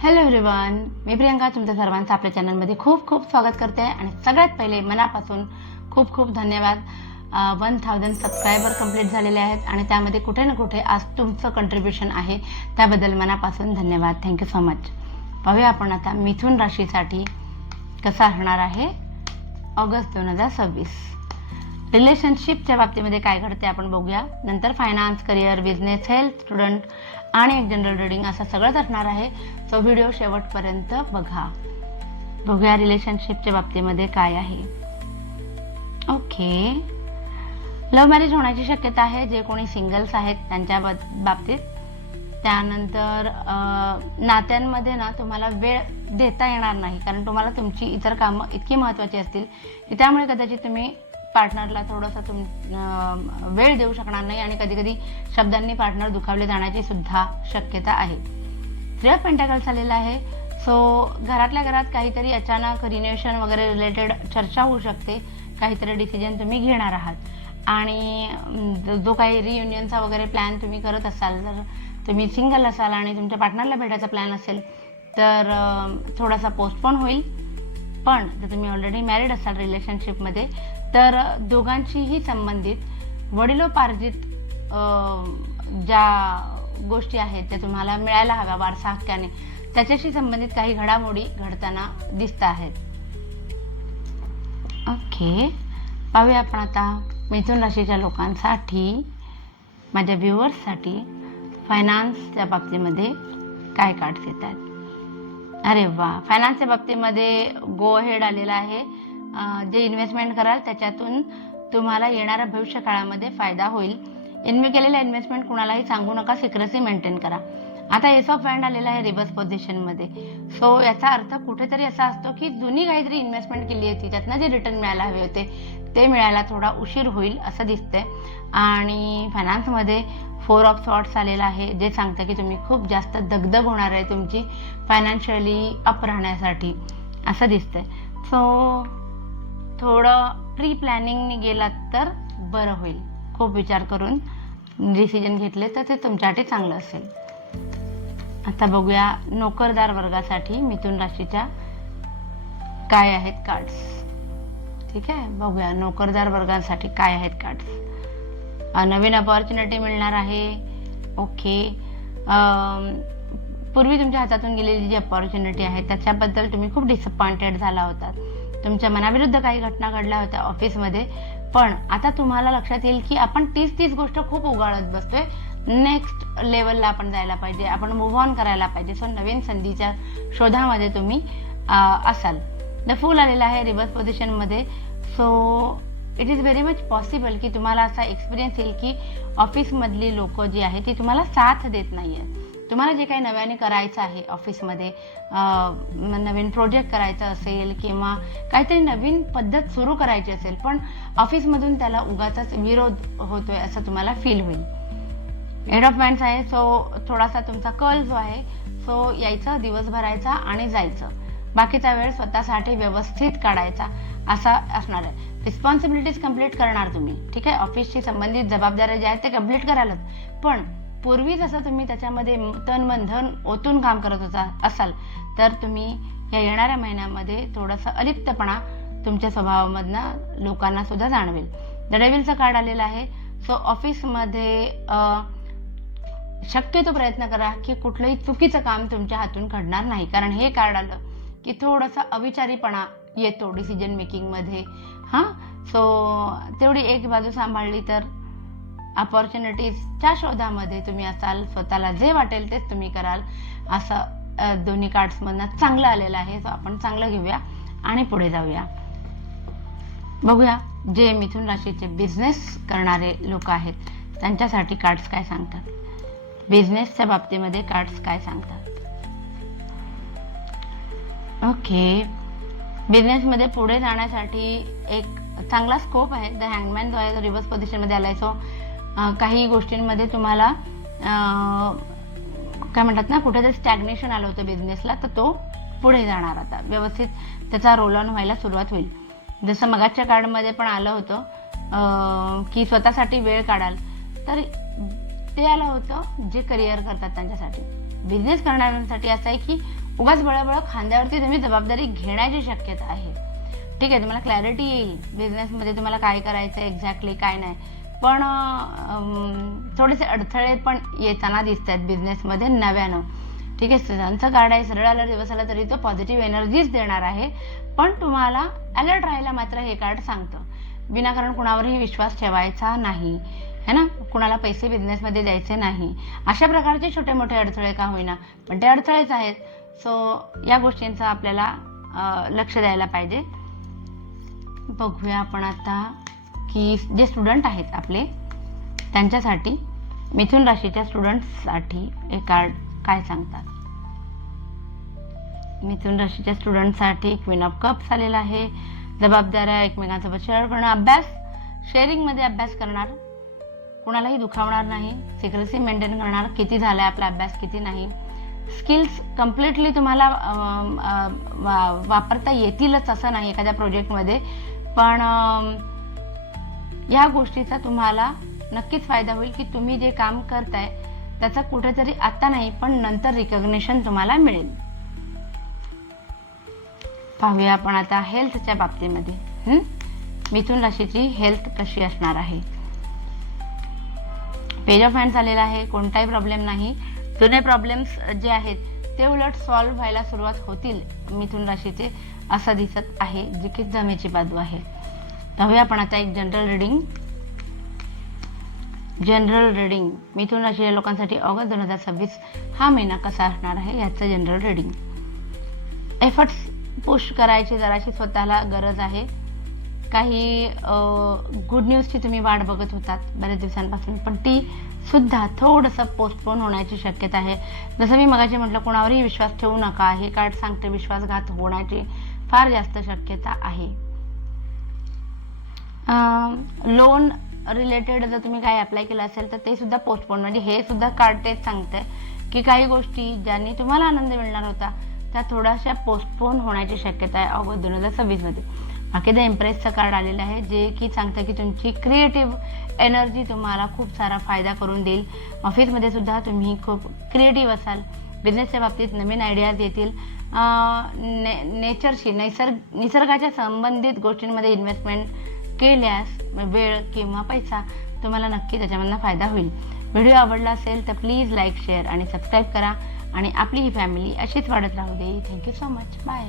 Hello everyone, मी प्रियंका तुमच्या सर्वांचं आपल्या चॅनलमध्ये खूप खूप स्वागत करते आणि सगळ्यात पहिले मनापासून खूप खूप धन्यवाद. 1000 सबस्क्रायबर कंप्लीट झालेले आहेत आणि त्यामध्ये कुठे ना कुठे आज तुमचं कंट्रीब्युशन आहे, त्याबद्दल मनापासून धन्यवाद. Thank you so much. पाहूया आपण आता मिथुन राशीसाठी कसा असणार आहे ऑगस्ट 2026. रिलेशनशिपच्या बाबतीमध्ये काय घडते आपण बघूया. नंतर finance, career, business, health, student आणि एक जनरल रीडिंग असं सगळंच असणार आहे. सो व्हिडिओ शेवटपर्यंत बघा. बघूया रिलेशनशिपच्या बाबतीमध्ये काय आहे. ओके, लव्ह मॅरेज होण्याची शक्यता आहे जे कोणी सिंगल्स आहेत त्यांच्या बाबतीत. त्यानंतर नात्यांमध्ये ना तुम्हाला वेळ देता येणार नाही, कारण तुम्हाला तुमची इतर कामं इतकी महत्त्वाची असतील की त्यामुळे कदाचित तुम्ही पार्टनरला थोडंसं वेळ देऊ शकणार नाही आणि कधी कधी शब्दांनी पार्टनर दुखावले जाण्याची सुद्धा शक्यता आहे. 3 ऑफ पेंटॅकल्स आलेला आहे. सो घरातल्या घरात काहीतरी अचानक रिन्युएशन वगैरे रिलेटेड चर्चा होऊ शकते. काहीतरी डिसिजन तुम्ही घेणार आहात आणि जो काही रियुनियनचा वगैरे प्लॅन तुम्ही करत असाल, जर तुम्ही सिंगल असाल आणि तुमच्या पार्टनरला भेटायचा प्लॅन असेल तर थोडासा पोस्टपोन होईल. पण जर तुम्ही ऑलरेडी मॅरिड असाल रिलेशनशिपमध्ये तर दोघांशीही संबंधित वडिलोपार्जित ज्या गोष्टी आहेत त्या तुम्हाला मिळायला हव्या वारसा हक्काने, त्याच्याशी संबंधित काही घडामोडी घडताना दिसत आहेत. ओके, पाहूया आपण आता मिथुन राशीच्या लोकांसाठी, माझ्या व्ह्युअर्ससाठी फायनान्सच्या बाबतीमध्ये काय कार्ड्स येत आहेत. अरे वा, फायनान्सच्या बाबतीमध्ये गो हेड आलेला आहे. जे इन्व्हेस्टमेंट कराल त्याच्यातून तुम्हाला येणाऱ्या भविष्यकाळामध्ये फायदा होईल. केलेला इन्व्हेस्टमेंट कुणालाही सांगू नका, सिक्रेसी मेंटेन करा. आता एस ऑफ वँड आलेला आहे रिव्हर्स पोझिशनमध्ये. सो याचा अर्थ कुठेतरी असा असतो की जुनी काहीतरी इन्व्हेस्टमेंट केली होती त्यातनं जे रिटर्न मिळायला हवे होते ते मिळायला थोडा उशीर होईल असं दिसतंय. आणि फायनान्समध्ये 4 ऑफ सॉर्ट्स आलेला आहे, जे सांगतं की तुम्ही खूप जास्त दगदग होणार आहे तुमची फायनान्शियली अप राहण्यासाठी असं दिसतंय. सो थोडं प्री प्लॅनिंगने गेलात तर बरं होईल. खूप विचार करून डिसिजन घेतले तर ते तुमच्यासाठी चांगलं असेल. आता बघूया नोकरदार वर्गासाठी मिथुन राशीच्या काय आहेत कार्ड्स. ठीक आहे, बघूया नोकरदार वर्गासाठी काय आहेत कार्ड्स. नवीन अपॉर्च्युनिटी मिळणार आहे. ओके, पूर्वी तुमच्या हातातून गेलेली जी अपॉर्च्युनिटी आहे त्याच्याबद्दल तुम्ही खूप डिसअपॉइंटेड झाला होता. तुमच्या मनाविरुद्ध काही घटना घडल्या होत्या ऑफिसमध्ये, पण आता तुम्हाला लक्षात येईल की आपण तीच गोष्ट खूप उगाळत बसतोय. नेक्स्ट लेवलला आपण जायला पाहिजे, आपण मूव्ह ऑन करायला पाहिजे. सो नवीन संधीच्या शोधामध्ये तुम्ही असाल. द फूल आलेला आहे रिव्हर्स पोझिशनमध्ये. So it is very much possible की तुम्हाला असा एक्सपिरियन्स येईल की ऑफिसमधली लोक जी आहे ती तुम्हाला साथ देत नाही आहे. तुम्हाला जे काही नव्याने करायचं आहे ऑफिसमध्ये, नवीन प्रोजेक्ट करायचं असेल किंवा काहीतरी नवीन पद्धत सुरू करायची असेल, पण ऑफिसमधून त्याला उगाचाच विरोध होतोय असं तुम्हाला फील होईल. एड ऑफ वँड्स आहे. सो थोडासा तुमचा कल जो आहे सो यायचं, दिवस भरायचा आणि जायचं. बाकीचा वेळ स्वतःसाठी व्यवस्थित काढायचा असा असणार आहे. रिस्पॉन्सिबिलिटीज कंप्लीट करणार तुम्ही. ठीक आहे, ऑफिसशी संबंधित जबाबदाऱ्या ज्या आहेत ते कंप्लीट करालच, पण पूर्वी जसं तुम्ही त्याच्यामध्ये तन मन धन ओतून काम करत असाल तर तुम्ही या येणाऱ्या महिन्यामध्ये थोडासा अलिप्तपणा तुमच्या स्वभावामधनं लोकांना सुद्धा जाणवेल. द डेव्हिलचं कार्ड आलेलं आहे. सो ऑफिसमध्ये शक्यतो प्रयत्न करा की कुठलंही चुकीचं काम तुमच्या हातून घडणार नाही, कारण हे कार्ड आलं की थोडासा अविचारीपणा येतो डिसिजन मेकिंगमध्ये. सो तेवढी एक बाजू सांभाळली तर अपॉर्च्युनिटीजच्या शोधामध्ये तुम्ही असाल. स्वतःला जे वाटेल तेच तुम्ही कराल असं दोन्ही कार्ड्समधनं चांगलं आलेलं आहे. सो आपण चांगलं घेऊया आणि पुढे जाऊया. बघूया जे मिथुन राशीचे बिझनेस करणारे लोक आहेत त्यांच्यासाठी कार्ड्स काय सांगतात. बिझनेसच्या बाबतीमध्ये कार्ड्स काय सांगतात. ओके, बिझनेसमध्ये पुढे जाण्यासाठी एक चांगला स्कोप आहे. द हँगमॅन जो आहे रिव्हर्स पोझिशनमध्ये आलाय. सो काही गोष्टींमध्ये तुम्हाला काय म्हणतात ना, कुठेतरी स्टॅग्नेशन आलं होतं बिझनेसला, तर तो पुढे जाणार आता व्यवस्थित त्याचा रोल ऑन व्हायला सुरुवात होईल. जसं मगाच्या कार्डमध्ये पण आलं होतं की स्वतःसाठी वेळ काढाल, तर ते आलं होतं जे करिअर करतात त्यांच्यासाठी. बिझनेस करणाऱ्यांसाठी असं आहे की उगाच बळबळ खांद्यावरती तुम्ही जबाबदारी घेण्याची शक्यता आहे. ठीक आहे, तुम्हाला क्लॅरिटी येईल बिझनेसमध्ये तुम्हाला काय करायचं एक्झॅक्टली काय नाही, पण थोडेसे अडथळे पण येताना दिसत आहेत बिझनेसमध्ये नव्यानं. ठीक आहे, सणांचा कार्ड आहे, सरळ आला दिवस आला तरी तो पॉझिटिव्ह एनर्जीच देणार आहे, पण तुम्हाला अलर्ट राहायला मात्र हे कार्ड सांगतं. विनाकारण कुणावरही विश्वास ठेवायचा नाही, है ना. कुणाला पैसे बिझनेसमध्ये द्यायचे नाही. अशा प्रकारचे छोटे मोठे अडथळे का होईना, पण ते अडथळेच आहेत. सो या गोष्टींचं आपल्याला लक्ष द्यायला पाहिजे. बघूया आपण आता की जे स्टुडंट आहेत आपले त्यांच्यासाठी, मिथुन राशीच्या स्टुडंट्ससाठी हे कार्ड काय सांगतात. मिथुन राशीच्या स्टुडंटसाठी क्वीन ऑफ कप्स आलेला आहे. जबाबदाऱ्या, एकमेकांसोबत शेअर करणं, अभ्यास, शेअरिंगमध्ये अभ्यास करणार, कुणालाही दुखावणार नाही, सिक्रेसी मेंटेन करणार, किती झालाय आपला अभ्यास किती नाही. स्किल्स कम्प्लिटली तुम्हाला वापरता येतीलच असं नाही एखाद्या प्रोजेक्टमध्ये, पण या गोष्टीचा तुम्हाला नक्कीच फायदा होईल की तुम्ही जे काम करताय त्याचा कुठेतरी आता नाही पण नंतर रिकॉग्निशन तुम्हाला मिळेल. पाहूया आपण आता हेल्थच्या बाबतीमध्ये. मिथुन राशीची हेल्थ कशी असणार आहे. पेज ऑफ हँड्स आलेला आहे. कोणताही प्रॉब्लेम नाही. जुने प्रॉब्लेम्स जे आहेत ते उलट सॉल्व्ह व्हायला सुरुवात होतील मिथुन राशीचे असं दिसत आहे, जी की जमेची बाजू आहे. पाहूया आपण आता एक जनरल रिडिंग मिथुन राशीच्या लोकांसाठी ऑगस्ट 2026 हा महिना कसा असणार आहे याचं जनरल रिडिंग. एफर्ट्स पुश करायची जराशी स्वतःला गरज आहे. काही गुड न्यूजची तुम्ही वाट बघत होतात बऱ्याच दिवसांपासून, पण ती सुद्धा थोडंसं पोस्टपोन होण्याची शक्यता आहे. जसं मी मगाशी म्हटलं, कोणावरही विश्वास ठेवू नका, हे कार्ड सांगते विश्वासघात होण्याची फार जास्त शक्यता आहे. लोन रिलेटेड जर तुम्ही काही अप्लाय केलं असेल तर ते सुद्धा पोस्टपोन, म्हणजे हे सुद्धा कार्ड तेच सांगते की काही गोष्टी ज्यांनी तुम्हाला आनंद मिळणार होता त्या थोड्याशा पोस्टपोन होण्याची शक्यता आहे ऑगस्ट 2026 मध्ये. बाकी द इम्प्रेसचं कार्ड आलेलं आहे, जे की सांगतं की तुमची क्रिएटिव्ह एनर्जी तुम्हाला खूप सारा फायदा करून देईल. ऑफिसमध्ये सुद्धा तुम्ही खूप क्रिएटिव्ह असाल. बिझनेसच्या बाबतीत नवीन आयडियाज येतील. नेचरशी निसर्गाच्या संबंधित गोष्टींमध्ये इन्व्हेस्टमेंट केल्यास वेळ किंवा पैसा तुम्हाला नक्की त्याच्यामधून फायदा होईल. व्हिडिओ आवडला असेल तर प्लीज लाईक, शेअर आणि सबस्क्राईब करा आणि आपली ही फॅमिली अशीच वाढत राहू दे. Thank you so much. बाय.